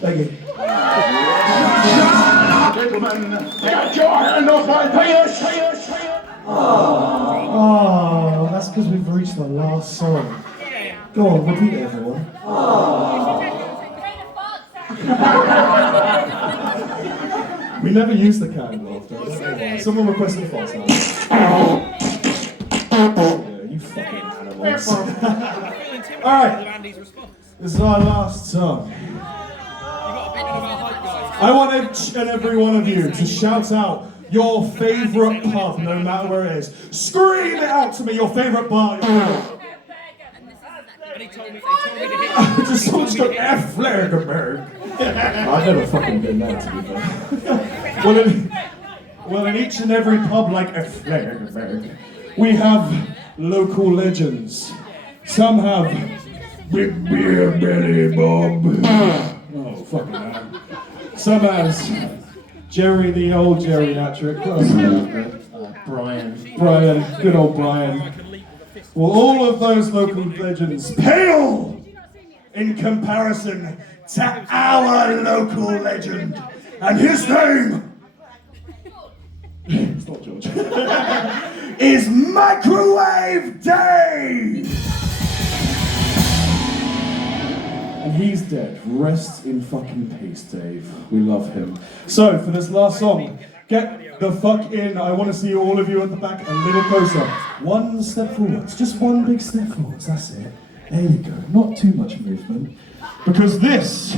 Thank you. Gentlemen, get your hand off my penis! Oh, that's because we've reached the last song. Go on, repeat it, everyone. We never use the canned laughter. Someone requested a false sound. Yeah, you fucking animals. Alright, this is our last song. I want each and every one of you to shout out your favourite pub, no matter where it is. Scream it out to me, your favourite bar, your favourite. Just someone just go, F. Flagerberg. I've never fucking been there, to be fair. Well, in each and every pub like F. Flagerberg, we have local legends. Some have Big Beer Belly Bob. Oh, fucking hell. Some has Jerry, the old geriatric. Brian, good old Brian. Well, all of those local legends pale in comparison to our local legend. And his name, it's not George, is Microwave Dave! And he's dead. Rest in fucking peace, Dave. We love him. So, for this last song, get the fuck in. I want to see all of you at the back a little closer. One step forwards. Just one big step forwards. That's it. There you go. Not too much movement. Because this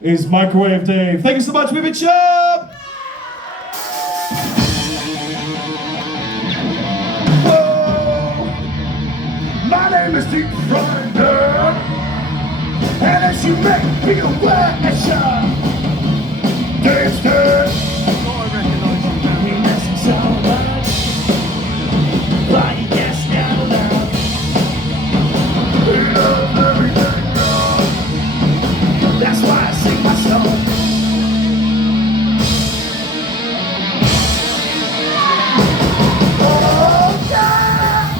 is Microwave Dave. Thank you so much, Baby Chub! Whoa! My name is Deep Fried. And as you make me aware, Esher, Dave's dead. I recognize you now. He messing so much, but he gets down loud. He loves everything now. That's why I sing my song. Oh, God!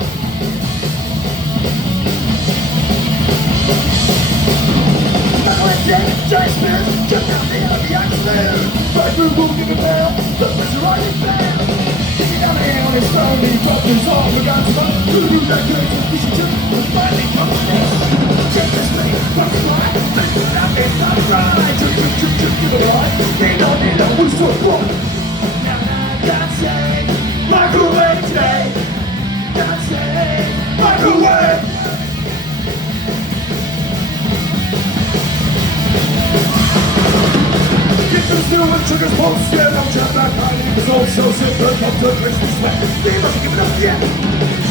Jasper, just out there on the absolute. Jasper won't give a bell, the pressure on his bell. Sitting down there on his phone, he dropped his arm, we got smoke. Who knew that good, he should just finally come to this. Check this thing, what's right? Let's put out this not right. Chug, give it right. They know, we're so wrong. Now, God save Microwave today. God save Microwave. Still and triggers pulse, yeah, don't jump back, hiding is all so simple, come to Christmas sweat. They mustn't give it up yet.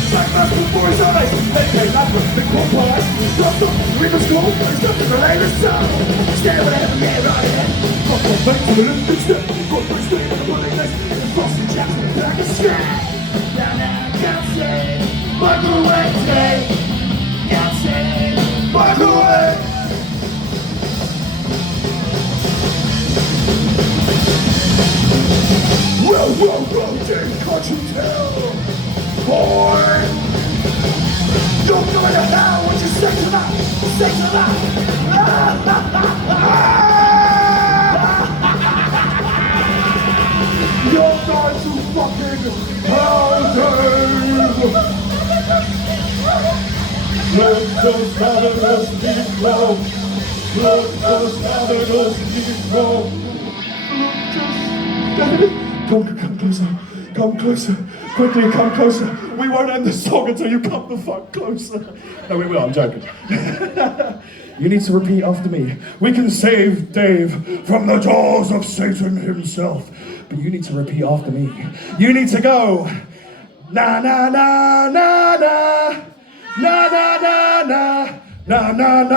Black mask before his eyes, they came back with big one prize. Dropped up, Reaper's gold, placed up in the latest song. Stand with heaven, yeah, right ahead. Fuck off, back to the Olympic step. Got my straight on the running list, and frosty chaps in the back of strap. Now, can't say, Microwave today. Can't say, Microwave. Well, Dave, can't you tell? Boy, you're going to hell, what you say to that? Say to that? You're going to fucking hell, Dave! Let those caverns deep low. Let those caverns deep low. Come closer, quickly come closer. We won't end the song until you come the fuck closer. No, we will, I'm joking. You need to repeat after me. We can save Dave from the jaws of Satan himself. But you need to repeat after me. You need to go, na na na na na, na na na na, na na na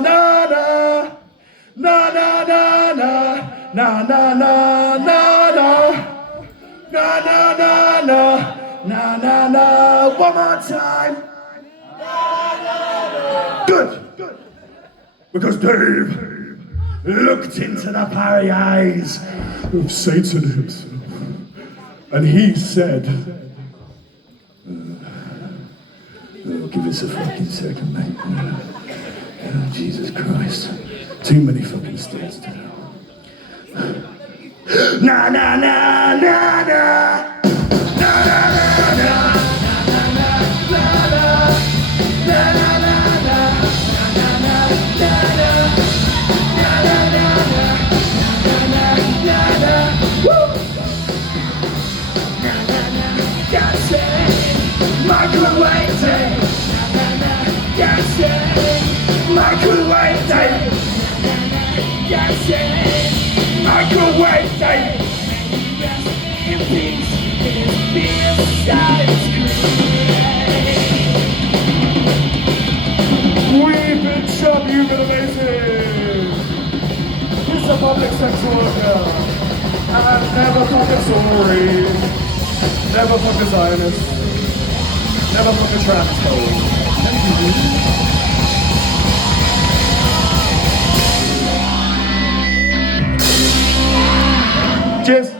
na na, na na na na, na na na na. Na na na na, na na na, one more time. Good. Because Dave looked into the fiery eyes of Satan himself, and he said, Give us a fucking second, mate. Oh, Jesus Christ. Too many fucking steps to go. Na na na na na. Na na na na. Na na na na. Na na na na. Na na na na. Na na na na. Na na na na. Woo! Na na na. That's it. Microwave day. Na na na. That's it. Microwave day. Na na na. That's it. Microwave day. In peace, it is being size We've been Chub, you've been amazing. He's a public sex worker. And never fuck a Tory. Never fuck a Zionist. Never fuck a tranquil. Cheers.